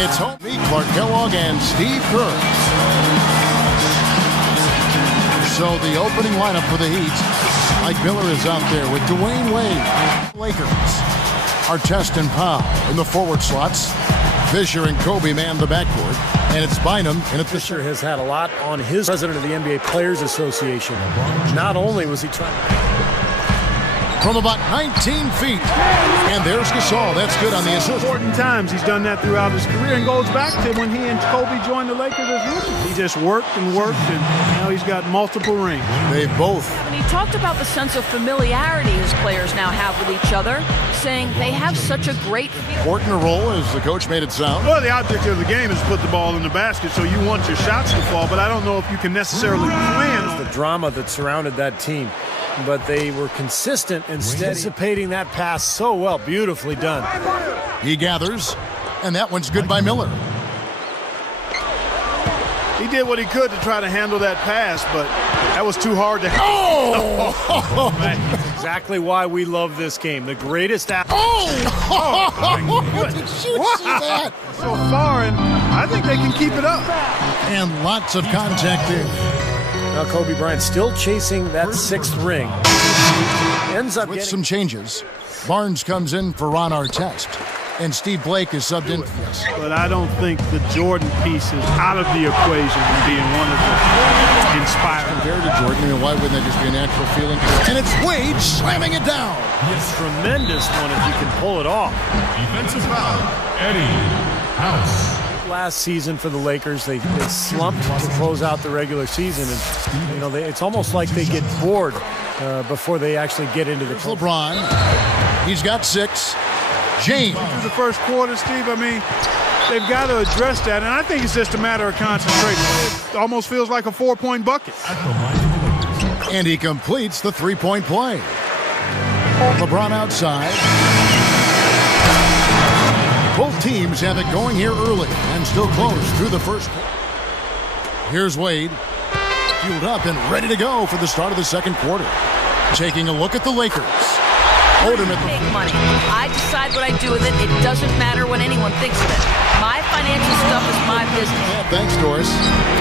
It's home. Clark Kellogg and Steve Kerr. So the opening lineup for the Heat. Mike Miller is out there with Dwayne Wade. Lakers. Artest and Powell in the forward slots. Fisher and Kobe man the backcourt. And it's Bynum. And Fisher has had a lot on his president of the NBA Players Association. Not only was he trying from about 19 feet. And there's Gasol. That's good on the assist. Important times he's done that throughout his career, and goes back to when he and Kobe joined the Lakers as rookies. He just worked, and now he's got multiple rings. They both. And he talked about the sense of familiarity his players now have with each other, saying they have such a great feel. Important a role as the coach made it sound. Well, the object of the game is to put the ball in the basket, so you want your shots to fall, but I don't know if you can necessarily plan on the drama that surrounded that team. But they were consistent in anticipating that pass so well. Beautifully done. He gathers, and that one's good by Miller. He did what he could to try to handle that pass, but that was too hard to handle. Oh! That's exactly why we love this game. The greatest athlete. Oh! Did you see that? So far, and I think they can keep it up. And lots of contact there. Now Kobe Bryant still chasing that sixth ring. Ends up with some changes. Barnes comes in for Ron Artest. And Steve Blake is subbed in. Yes. But I don't think the Jordan piece is out of the equation and being one of the inspiring. Compared to Jordan, why wouldn't that just be a natural feeling? And it's Wade slamming it down. It's a tremendous one if you can pull it off. Defensive foul, Eddie House. Last season for the Lakers, they slumped to close out the regular season, and it's almost like they get bored before they actually get into the LeBron. He's got 6. James. Through the first quarter, Steve, I mean, they've got to address that, and I think it's just a matter of concentration. It almost feels like a 4-point bucket. And he completes the 3-point play. LeBron outside. Both teams have it going here early and still close through the first quarter. Here's Wade, fueled up and ready to go for the start of the second quarter. Taking a look at the Lakers. Odom at the big money. I decide what I do with it. It doesn't matter what anyone thinks of it. My financial stuff is my business. Yeah, thanks, Doris.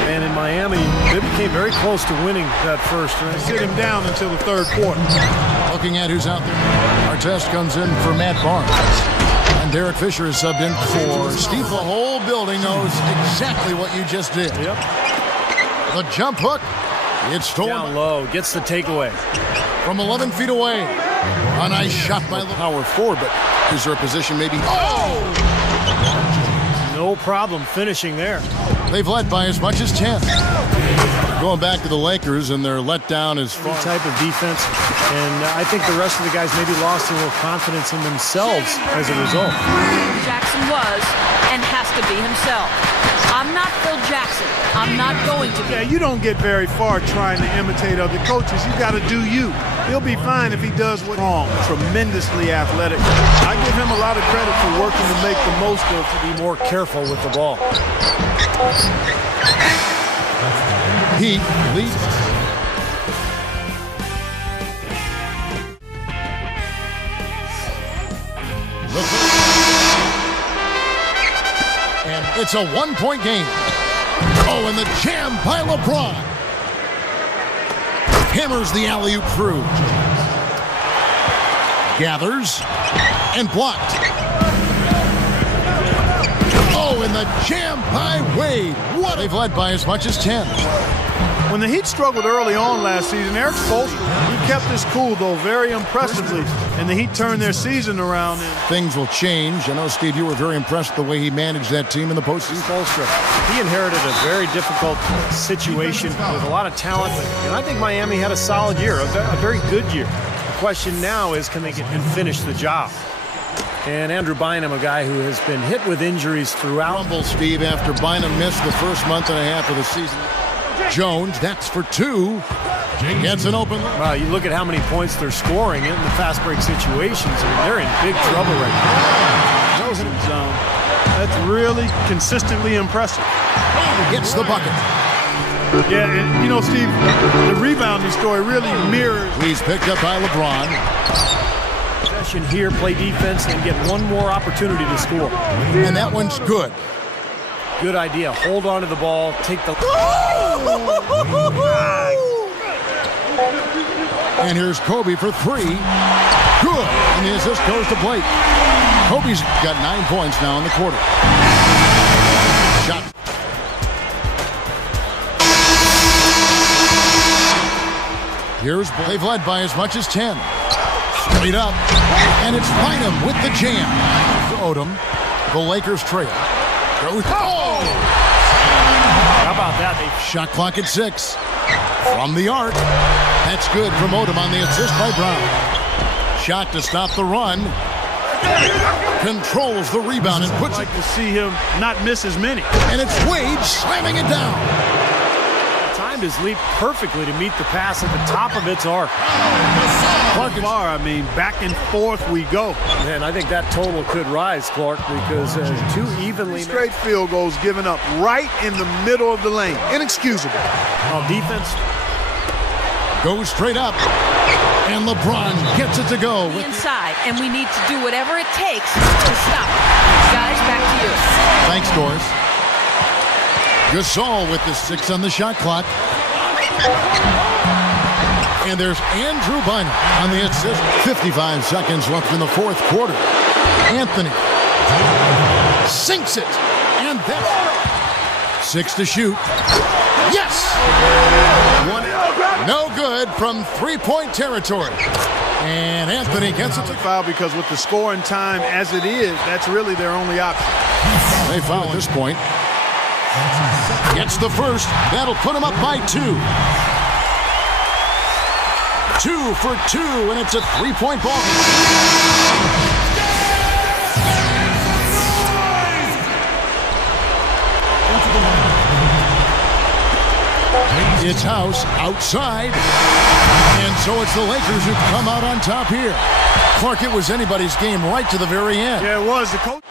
And in Miami, they became very close to winning that first. Sit him down until the third quarter. Looking at who's out there. Artest comes in for Matt Barnes. And Derek Fisher is subbed in for Steve. The whole building knows exactly what you just did. Yep. The jump hook. It's stolen. Down low. Gets the takeaway. From 11 feet away. A nice shot by the power forward, but is there a position maybe? Oh! No problem finishing there. They've led by as much as 10. Going back to the Lakers, and their letdown is far. Type of defense, and I think the rest of the guys maybe lost a little confidence in themselves as a result. Jackson was and has to be himself. I'm not Phil Jackson. I'm not going to be. Yeah, you don't get very far trying to imitate other coaches. You got to do you. He'll be fine if he does what's wrong. Tremendously athletic. I give him a lot of credit for working to make the most of. To be more careful with the ball. He leads. And it's a one-point game. Oh, and the jam by LeBron. Hammers the alley-oop through. Gathers and blocked. Oh, and the jam by Wade. What? They've led by as much as 10. When the Heat struggled early on last season, Eric Spoelstra, he kept his cool, though, very impressively, and the Heat turned their season around. Things will change. I know, Steve, you were very impressed with the way he managed that team in the postseason. Spoelstra, he inherited a very difficult situation with a lot of talent, and I think Miami had a solid year, a very good year. The question now is, can they get and finish the job? And Andrew Bynum, a guy who has been hit with injuries throughout. Rumble, Steve, after Bynum missed the first month and a half of the season. Jones, that's for 2. Gets an open look. Wow, you look at how many points they're scoring in the fast break situations. I mean, they're in big trouble right now. That's really consistently impressive. Gets the bucket. Yeah, and, you know, Steve, the rebounding story really mirrors. He's picked up by LeBron. Possession here, play defense, and get one more opportunity to score. And that one's good. Good idea. Hold on to the ball. Take the... And here's Kobe for three. Good. And the assist goes to Blake. Kobe's got 9 points now in the quarter. Shot. Here's Blake. They've led by as much as 10. Straight up. And it's Bynum with the jam. To Odom. The Lakers trail. Goes. Oh! How about that? Shot clock at 6. From the arc. That's good from Odom on the assist by Brown. Shot to stop the run. Controls the rebound and puts I'd like to see him not miss as many. And it's Wade slamming it down. Timed his leap perfectly to meet the pass at the top of its arc. So far, I mean, back and forth we go. Man, I think that total could rise, Clark, because too evenly... Straight field goals given up right in the middle of the lane. Inexcusable. Defense goes straight up. And LeBron gets it to go. Inside, and we need to do whatever it takes to stop it. Guys, back to you. Thanks, Doris. Gasol with the 6 on the shot clock. And there's Andrew Bynum on the assist. 55 seconds left in the fourth quarter. Anthony sinks it. And that's 6 to shoot. Yes! No good from three-point territory. And Anthony gets it to foul because with the scoring time as it is, that's really their only option. They foul at this point. Gets the first. That'll put him up by 2. 2 for 2, and it's a three-point ball. It's House outside. And so it's the Lakers who come out on top here. Clark, it was anybody's game right to the very end. Yeah, it was. The coach.